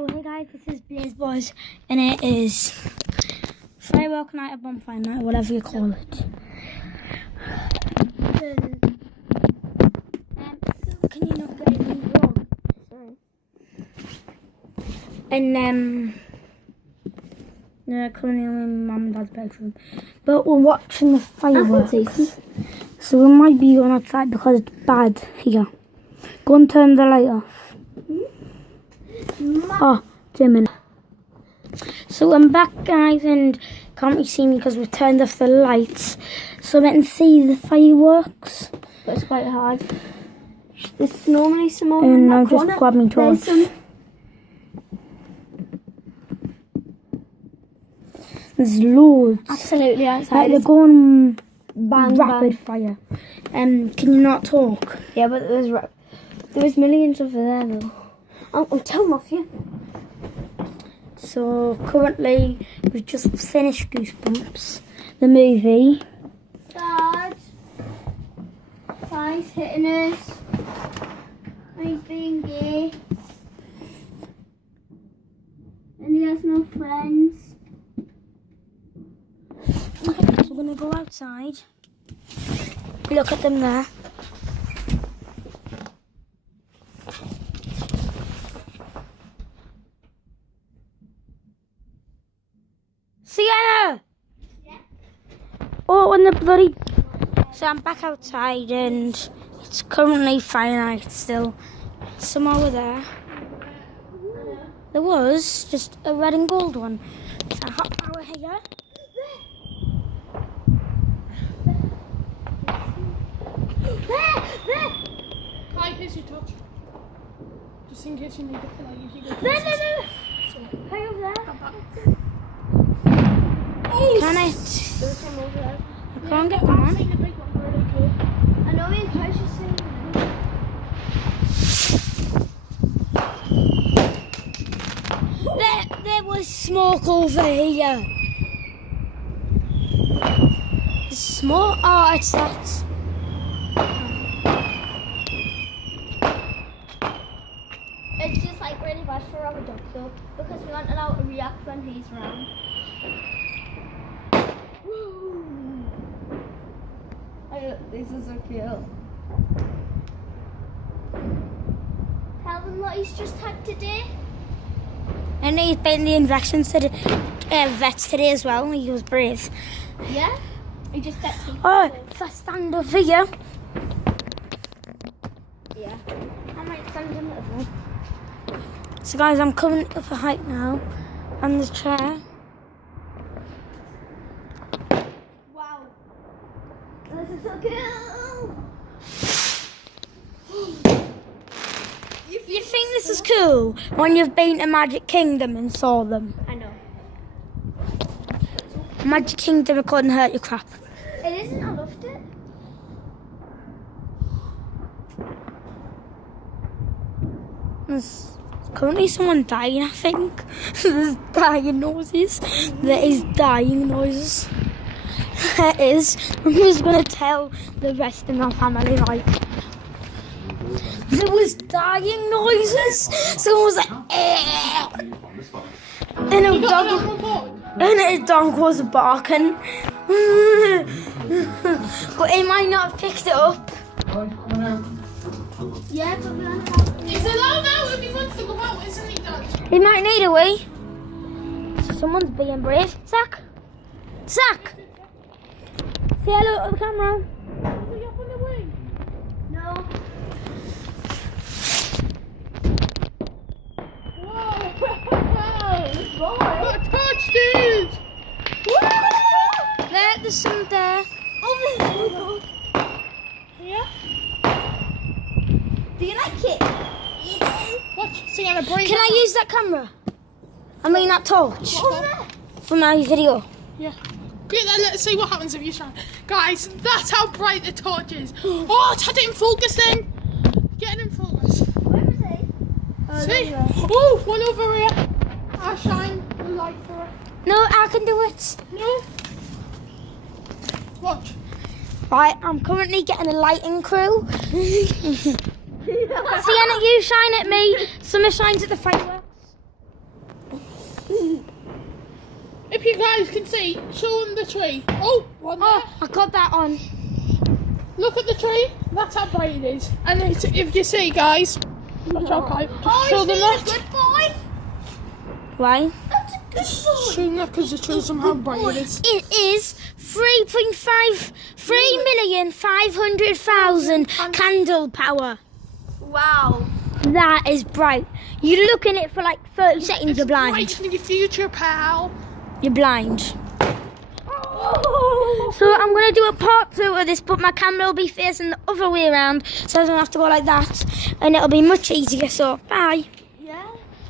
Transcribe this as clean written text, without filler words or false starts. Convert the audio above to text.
So hey guys, this is Blaze Boys, and it is firework night or bonfire night, whatever you call it. Can you not get anything wrong? Sorry. And currently I'm in Mum and Dad's bedroom, but we're watching the fireworks. So we might be going outside because it's bad here. Go and turn the light off. Oh, dimming. So I'm back, guys, and can't really see me because we turned off the lights, so I can see the fireworks. But it's quite hard. There's normally some more. And I'll just grab me torch. There's loads. Absolutely outside. Like they're going bang, rapid fire. Can you not talk? Yeah, but there was millions over there though. I'll tell them off you. So currently we've just finished Goosebumps, the movie. Dad, he's hitting us. He's being gay. And he has no friends. Okay, so we're gonna go outside. Look at them there. Sienna! Yeah? Oh, and the bloody... So I'm back outside and it's currently fire night still. Some over there. There was just a red and gold one. So a hot power here. There! Hi, here's your torch. Just in case you need it for like if you go. There! So, Right over there. Can it? There's some over there. I can't get them I've on. seen the big one really cool. I know you guys are saying There was smoke over here. Smoke? Oh, it's that. it's just like really bad for our dog though, because we aren't allowed to react when he's around. Woo! This is so cute. Tell them what he's just had today. And he's been the injections to the vets today as well. He was brave. Yeah? He just gets him. Oh, if I stand over here. Yeah. I might send him over. So guys, I'm coming up a height now on the chair. Wow. This is so cool. You think this is cool when you've been to Magic Kingdom and saw them? I know. Magic Kingdom, it couldn't hurt your crap. It isn't, I loved it. There's currently someone dying, I think. There's dying noises. There is dying noises. There is. I'm just going to tell the rest of my family, like, there was dying noises. Someone was like, eh. And a dog was barking. But he might not have picked it up. Yeah, but we don't have. He's allowed out if he wants to go out, isn't he, Dad? He might need a wee. So someone's being brave. Zach! Zach! Say hello to the camera. Is he up on the wing? No. Whoa! Got a torch, dude! There's some there. Oh, Yeah? do you like it? Watch, Sienna, break. Can I use that camera? I mean that torch for my video. Yeah. Good, then let's see what happens if you shine. Guys, that's how bright the torch is. Oh, it's had it in focus then. Get it in focus. Where is he? See? Oh, one over here. I'll shine the light for it. No, I can do it. No? Watch. Right, I'm currently getting a lighting crew. Sienna, you shine at me. Summer shines at the fireworks. If you guys can see, show them the tree. Oh, one there. Oh, I got that on. Look at the tree. That's how bright it is. And if you see, guys, watch out, Kai. Just show them that. Good boy. Why? That's a good boy. Show them that because it shows them how bright it is. It is 3,500,000 candle power. Wow. That is bright. You look in it for like 30 seconds, you're blind. Bright in your future, pal. You're blind. So I'm going to do a part 2 of this, but my camera will be facing the other way around, so I don't have to go like that, and it'll be much easier. So, bye.